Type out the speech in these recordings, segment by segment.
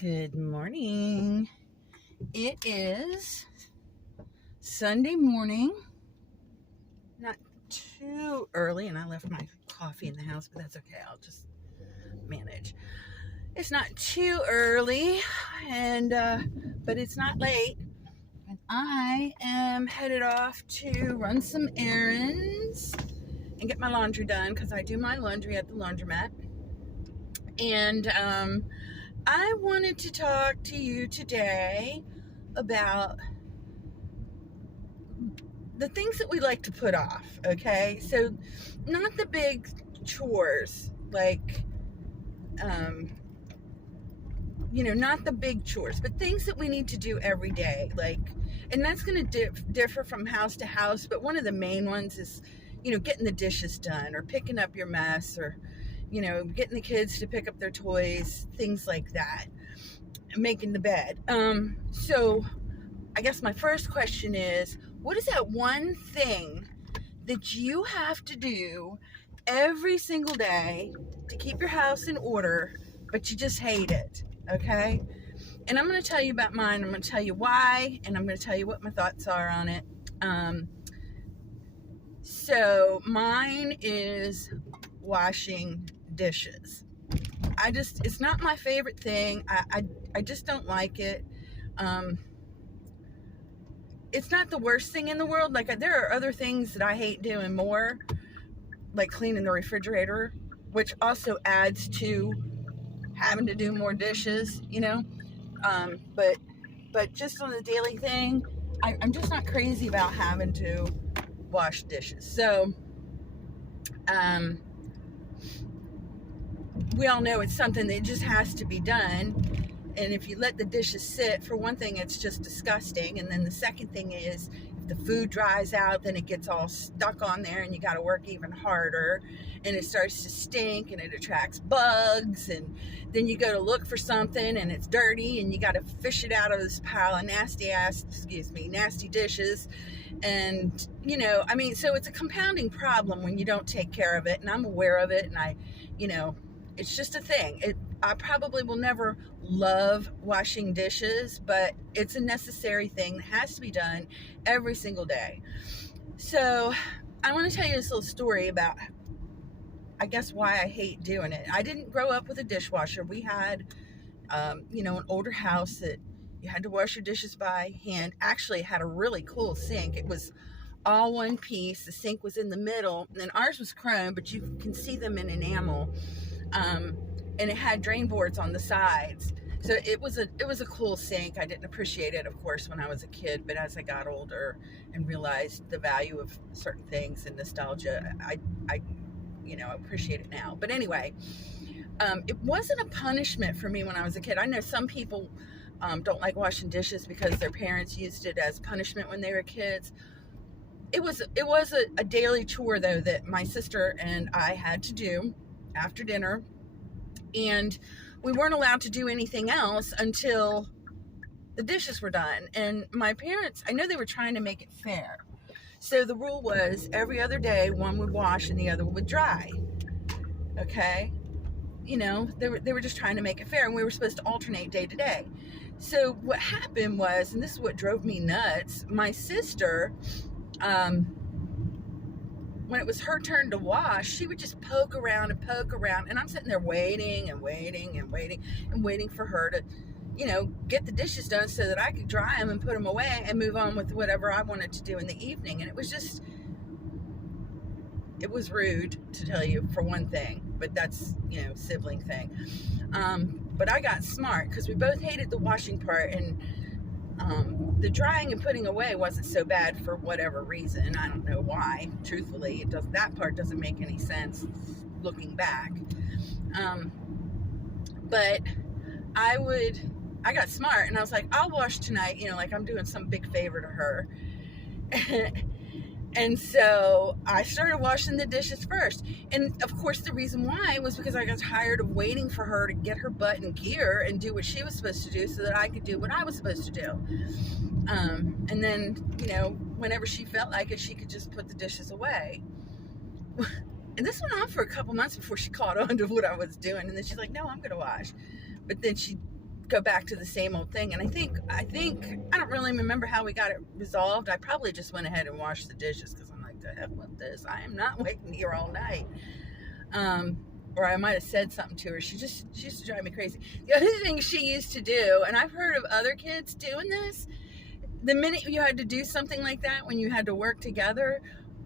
Good morning. It is Sunday morning. Not too early, and I left my coffee in the house, but that's okay. I'll just manage. It's not too early, and but it's not late. And I am headed off to run some errands and get my laundry done because I do my laundry at the laundromat. And I wanted to talk to you today about the things that we like to put off, okay? So not the big chores, like, not the big chores, but things that we need to do every day, like, and that's going to differ from house to house, but one of the main ones is, getting the dishes done or picking up your mess or, getting the kids to pick up their toys, things like that, making the bed. So I guess my first question is, what is that one thing that you have to do every single day to keep your house in order, but you just hate it, okay? And I'm going to tell you about mine. I'm going to tell you why, and I'm going to tell you what my thoughts are on it. So mine is washing dishes. It's not my favorite thing. I just don't like it. It's not the worst thing in the world. Like, there are other things that I hate doing more, like cleaning the refrigerator, which also adds to having to do more dishes, but just on the daily thing, I'm just not crazy about having to wash dishes. So, we all know it's something that just has to be done. And if you let the dishes sit, for one thing, it's just disgusting. And then the second thing is, if the food dries out, then it gets all stuck on there and you got to work even harder. And it starts to stink and it attracts bugs. And then you go to look for something and it's dirty and you got to fish it out of this pile of nasty dishes. And, so it's a compounding problem when you don't take care of it. And I'm aware of it. And it's just a thing. I probably will never love washing dishes, but it's a necessary thing that has to be done every single day. So I want to tell you this little story about, I guess, why I hate doing it. I didn't grow up with a dishwasher. We had, an older house that you had to wash your dishes by hand. Actually, it had a really cool sink. It was all one piece. The sink was in the middle, and ours was chrome, but you can see them in enamel. And it had drain boards on the sides. So it was a cool sink. I didn't appreciate it, of course, when I was a kid, but as I got older and realized the value of certain things and nostalgia, I appreciate it now. But anyway, it wasn't a punishment for me when I was a kid. I know some people don't like washing dishes because their parents used it as punishment when they were kids. It was a daily chore, though, that my sister and I had to do after dinner. And we weren't allowed to do anything else until the dishes were done. And my parents, I know they were trying to make it fair. So the rule was every other day, one would wash and the other would dry. Okay? They were just trying to make it fair, and we were supposed to alternate day to day. So what happened was, and this is what drove me nuts, my sister, when it was her turn to wash, she would just poke around, and I'm sitting there waiting for her to, get the dishes done so that I could dry them and put them away and move on with whatever I wanted to do in the evening. And it was rude, to tell you, for one thing, but that's, sibling thing. But I got smart because we both hated the washing part, and the drying and putting away wasn't so bad for whatever reason. I don't know why. Truthfully, that part doesn't make any sense looking back. But I got smart, and I was like, I'll wash tonight, like I'm doing some big favor to her. And so I started washing the dishes first. And of course, the reason why was because I got tired of waiting for her to get her butt in gear and do what she was supposed to do so that I could do what I was supposed to do. And then, whenever she felt like it, she could just put the dishes away. And this went on for a couple months before she caught on to what I was doing. And then she's like, no, I'm going to wash. But then she go back to the same old thing. And I think I don't really remember how we got it resolved. I probably just went ahead and washed the dishes because I'm like, the heck with this. I am not waiting here all night. Or I might have said something to her. She used to drive me crazy. The other thing she used to do, and I've heard of other kids doing this, the minute you had to do something like that, when you had to work together,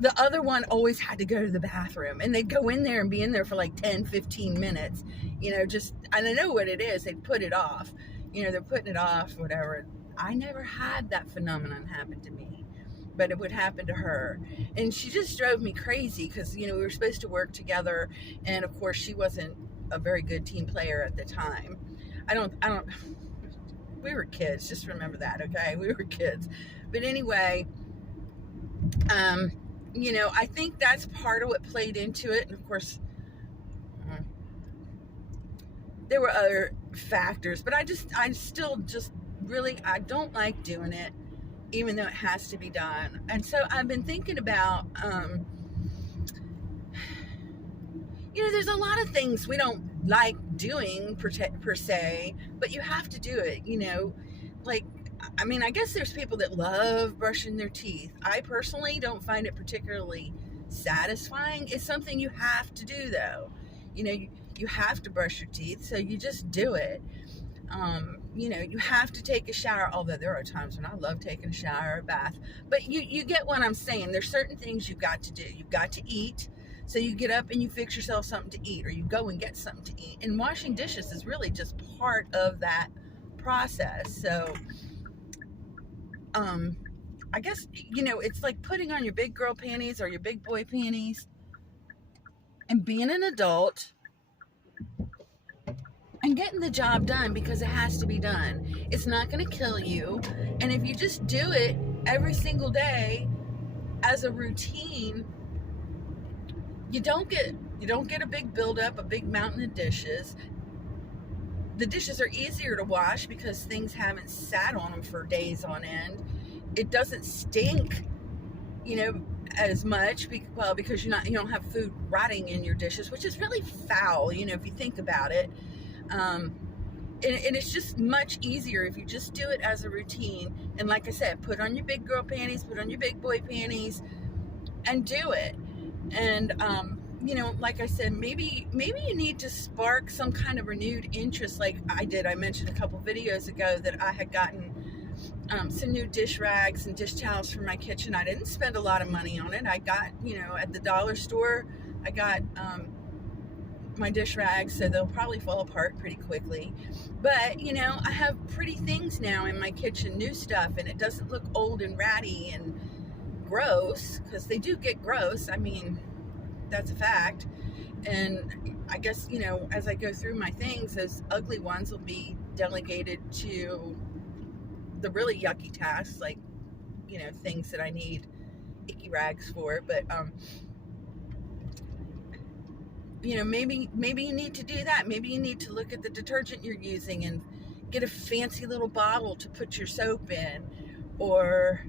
the other one always had to go to the bathroom, and they'd go in there and be in there for like 10, 15 minutes, just, and I know what it is. They'd put it off, they're putting it off, whatever. I never had that phenomenon happen to me, but it would happen to her. And she just drove me crazy because, we were supposed to work together. And of course she wasn't a very good team player at the time. We were kids. Just remember that. Okay. We were kids, but anyway, I think that's part of what played into it. And of course, there were other factors, but I still really, I don't like doing it, even though it has to be done. And so I've been thinking about, there's a lot of things we don't like doing per se, but you have to do it, I guess there's people that love brushing their teeth. I personally don't find it particularly satisfying. It's something you have to do, though. You have to brush your teeth, so you just do it. You have to take a shower, although there are times when I love taking a shower or a bath. But you get what I'm saying. There's certain things you've got to do. You've got to eat. So you get up and you fix yourself something to eat, or you go and get something to eat. And washing dishes is really just part of that process. So I guess, it's like putting on your big girl panties or your big boy panties and being an adult and getting the job done because it has to be done. It's not going to kill you. And if you just do it every single day as a routine, you don't get a big buildup, a big mountain of dishes. The dishes are easier to wash because things haven't sat on them for days on end. It doesn't stink, as much, because you don't have food rotting in your dishes, which is really foul, if you think about it. And it's just much easier if you just do it as a routine. And like I said, put on your big girl panties, put on your big boy panties, and do it. And like I said, maybe you need to spark some kind of renewed interest, like I did. I mentioned a couple videos ago that I had gotten some new dish rags and dish towels for my kitchen. I didn't spend a lot of money on it. I got, at the dollar store, I got my dish rags, so they'll probably fall apart pretty quickly. But, I have pretty things now in my kitchen, new stuff, and it doesn't look old and ratty and gross, because they do get gross. That's a fact. And I guess, as I go through my things, those ugly ones will be delegated to the really yucky tasks, like, things that I need icky rags for. But, maybe you need to do that. Maybe you need to look at the detergent you're using and get a fancy little bottle to put your soap in, or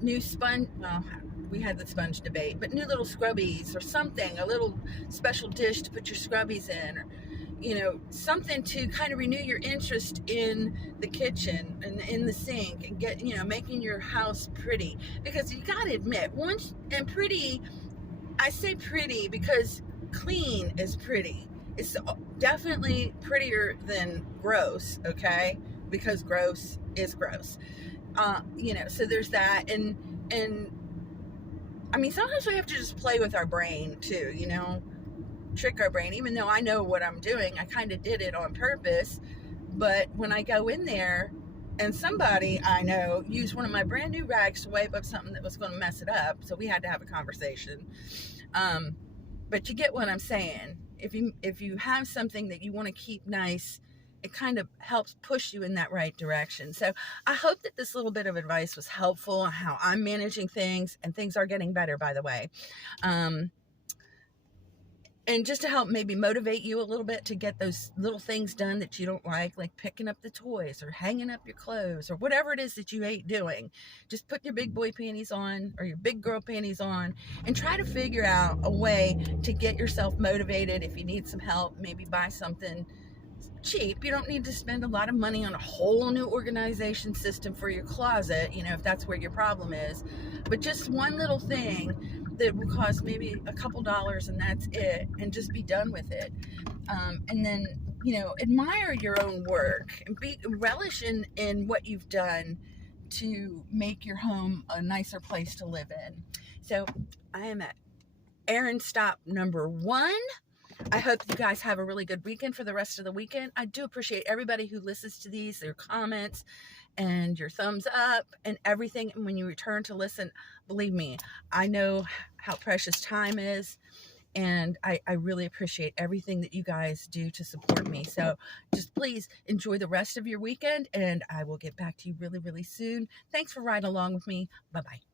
new sponge. Well, we had the sponge debate, but new little scrubbies or something, a little special dish to put your scrubbies in, or something to kind of renew your interest in the kitchen and in the sink, and get, making your house pretty. Because you got to admit, pretty, I say pretty because clean is pretty. It's definitely prettier than gross, okay? Because gross is gross. So there's that. And sometimes we have to just play with our brain too, trick our brain. Even though I know what I'm doing, I kind of did it on purpose. But when I go in there and somebody I know used one of my brand new rags to wipe up something that was going to mess it up, so we had to have a conversation. But you get what I'm saying. If you have something that you want to keep nice, it kind of helps push you in that right direction. So I hope that this little bit of advice was helpful on how I'm managing things, and things are getting better, by the way. And just to help maybe motivate you a little bit to get those little things done that you don't like picking up the toys or hanging up your clothes or whatever it is that you hate doing. Just put your big boy panties on or your big girl panties on and try to figure out a way to get yourself motivated. If you need some help, maybe buy something cheap. You don't need to spend a lot of money on a whole new organization system for your closet, you know, if that's where your problem is. But just one little thing that will cost maybe a couple dollars, and that's it, and just be done with it. And then, you know, admire your own work and relish in what you've done to make your home a nicer place to live in. So I am at errand stop number 1. I hope you guys have a really good weekend for the rest of the weekend. I do appreciate everybody who listens to these, their comments and your thumbs up and everything. And when you return to listen, believe me, I know how precious time is. And I really appreciate everything that you guys do to support me. So just please enjoy the rest of your weekend, and I will get back to you really, really soon. Thanks for riding along with me. Bye-bye.